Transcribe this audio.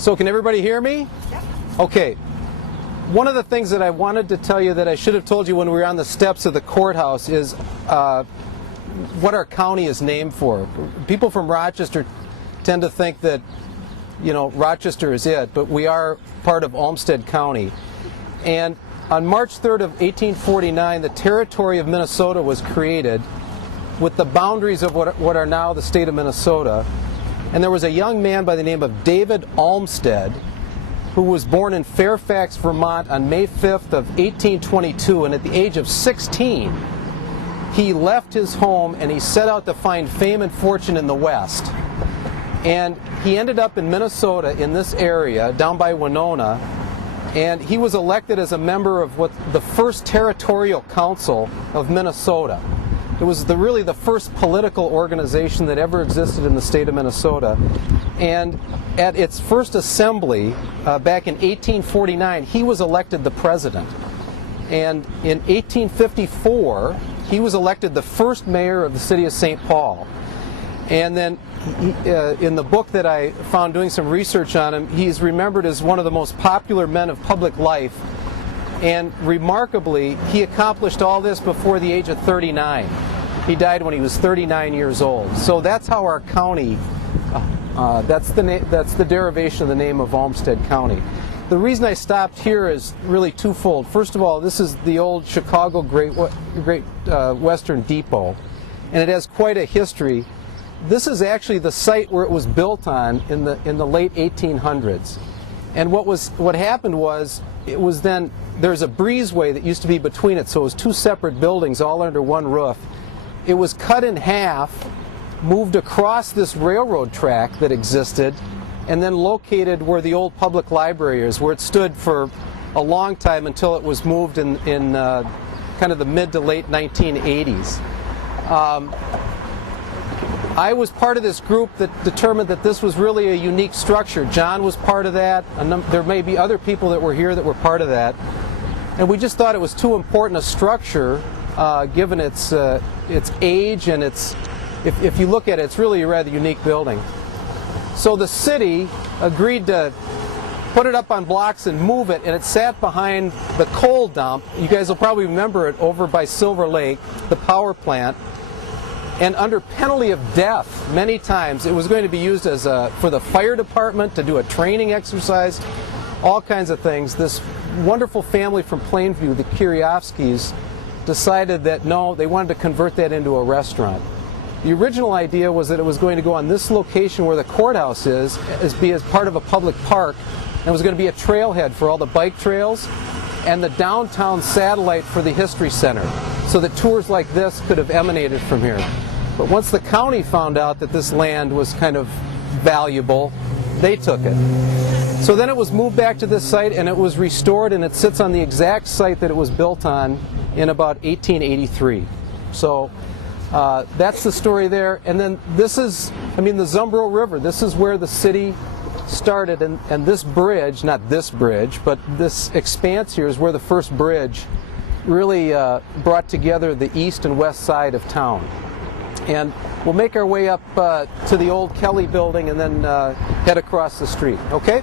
So can everybody hear me? Yep. Okay. One of the things that I wanted to tell you that I should have told you when we were on the steps of the courthouse is what our county is named for. People from Rochester tend to think that, you know, Rochester is it, but we are part of Olmsted County. And on March 3rd of 1849, the territory of Minnesota was created with the boundaries of what are now the state of Minnesota. And there was a young man by the name of David Olmsted who was born in Fairfax, Vermont on May 5th of 1822, and at the age of 16 he left his home and he set out to find fame and fortune in the West. And he ended up in Minnesota, in this area down by Winona, and he was elected as a member of the first territorial council of Minnesota. It was really the first political organization that ever existed in the state of Minnesota. And at its first assembly, back in 1849, he was elected the president. And in 1854, he was elected the first mayor of the city of St. Paul. And then in the book that I found doing some research on him, he's remembered as one of the most popular men of public life. And remarkably, he accomplished all this before the age of 39. He died when he was 39 years old. So that's how our county, that's the derivation of the name of Olmsted County. The reason I stopped here is really twofold. First of all, this is the old Chicago Great Western Depot, and it has quite a history. This is actually the site where it was built on in the late 1800s. And what happened was, there's a breezeway that used to be between it, so it was two separate buildings all under one roof. It was cut in half, moved across this railroad track that existed, and then located where the old public library is, where it stood for a long time until it was moved in kind of the mid to late 1980s. I was part of this group that determined that this was really a unique structure. John was part of that. There may be other people that were here that were part of that. And we just thought it was too important a structure, given its age and if you look at it, it's really a rather unique building. So the city agreed to put it up on blocks and move it, and it sat behind the coal dump. You guys will probably remember it over by Silver Lake, the power plant. And under penalty of death, many times, it was going to be used as for the fire department to do a training exercise, all kinds of things. This wonderful family from Plainview, the Kiriofskis, decided that no, they wanted to convert that into a restaurant. The original idea was that it was going to go on this location where the courthouse is be as part of a public park, and it was going to be a trailhead for all the bike trails and the downtown satellite for the History Center, so that tours like this could have emanated from here. But once the county found out that this land was kind of valuable, they took it. So then it was moved back to this site and it was restored, and it sits on the exact site that it was built on in about 1883. So that's the story there. And then this is, the Zumbro River. This is where the city started, and this bridge, not this bridge, but this expanse here is where the first bridge really brought together the east and west side of town. And we'll make our way up to the old Kelly building and then head across the street. Okay?